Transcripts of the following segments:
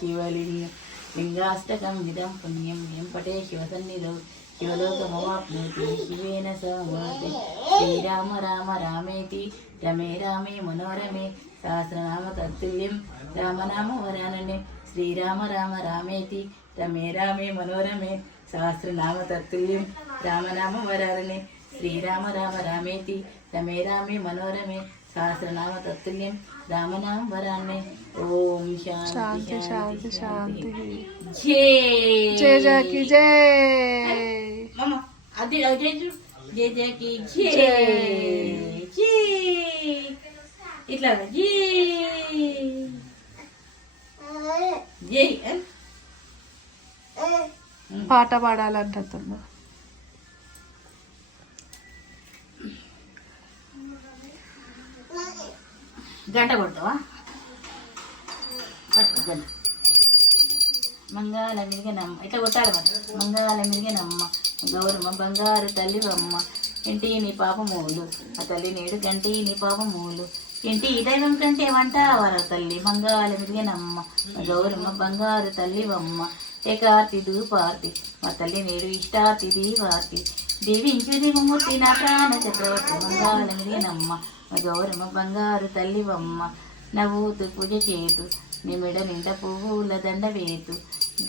శివలింగం లింగాష్టకం విధం పుణ్యం ఎం పటే శివసన్నిధౌ. శివలోకమవాప్నోతి శివేన సమాతి శ్రీరామ రామ రామేతి రమే రామే మనోరమే సహస్రనామ తత్తుల్యం రామనామ వరాననే. శ్రీరామ రామ రామేతి రమే రామే మనోరమే సహస్రనామ తత్తుల్యం రామనామ వరాననే. శ్రీరామ రామ రామేతి రమే రామే మనోరమే సహస్రనామ తత్తుల్యం రామనామ వరాన్నే ఓం శాంతి శాంతి శాంతి జయ జయకి జయ అది జై జై జయకి జై జై. జై ఇట్లా జై. పాట గంట కొడతావా? పట్టు మంగాల మిరిగనమ్మ. ఇట్లా కొట్టాలి మరి? మంగాల మిరిగనమ్మ గౌరమ్మ బంగారు తల్లివమ్మ ఇంటి నీ పాపమూలు ఆ తల్లి నేడు గంటి నీ పాపమూలు ఇంటి దైవం కంటే వంట వర తల్లి మంగాల మిరిగనమ్మ గౌరమ్మ బంగారు తల్లివమ్మ. ఏకార్తి దూపార్తి మా తల్లి నేడు ఇష్టార్తి దీవార్తి దీవించు దిగుమూర్తి నా ప్రాణ చక్రవర్తి మంగాల మిరిగనమ్మ మా గౌరమ్మ బంగారు తల్లివమ్మ నవ్వుతూ పూజ చేతు నిమిడ నిండ పువ్వుల దండ వేతు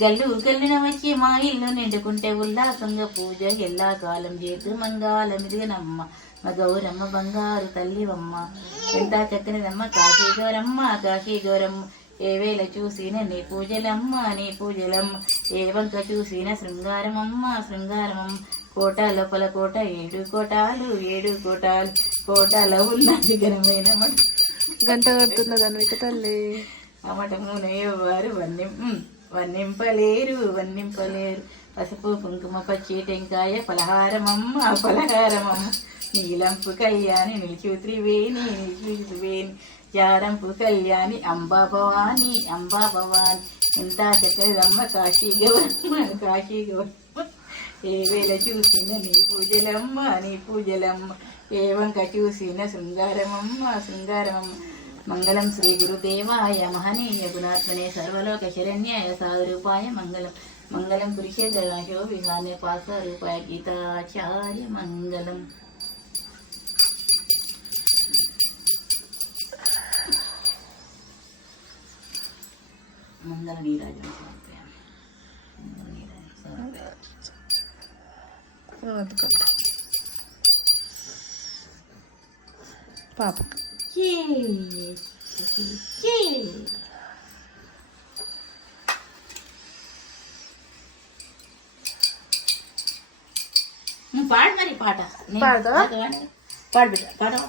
గల్లు గల్లున వచ్చి మా ఇల్లు నిండుకుంటే ఉల్లాసంగా పూజ ఎల్లా కాలం చేతు మంగాల మా గౌరమ్మ బంగారు తల్లివమ్మ ఎంత చక్కనిదమ్మ కాశీ గౌరమ్మ కాశీ గౌరమ్మ ఏ వేళ చూసిన నీ పూజలమ్మ నీ పూజలమ్మ ఏ వంక చూసిన శృంగారమమ్మ శృంగారమమ్మ కోట లోపల కోట ఏడు కోటాలు ఏడు కోటాలు. కోటలో ఉన్నది ఘనమైన గంట కడుతున్నది అన్విక తల్లి. అమటమునేవారు వన్నిం ఉమ్, వన్నింపలేరు వన్నింపలేరు పసుపు కుంకుమ పచ్చి టెంకాయ పలహారమమ్మ పలహారమమ్మ నీలంపు కళ్యాణి నిలిచు త్రివేణి నిలిచు త్రివేణి. జారంపు కళ్యాణి అంబా భవాని అంబా భవాని. ఎంత చక్కదమ్మ కాశీ గౌరమ్మ కాశీ గౌరమ్మ ఏ వేళ చూసిన నీ పూజలమ్మ నీ పూజలమ్మ. ఏ వంక చూసిన శృంగారమమ్మ శృంగారమమ్మ. మంగళం శ్రీ గురుదేవాయ మహనీయ గుణాత్మనే సర్వలోక శరణ్యాయ సాధురూపాయ మంగళం. మంగళం కురుక్షేత్రశో విహాన్య పాస రూపాయ గీతాచార్య మంగళం. మంగళ నీరాజన. అందుకో! నువ్వు పాడు మరి పాట పాడతావా? పాడు బిడ్డ పాడవా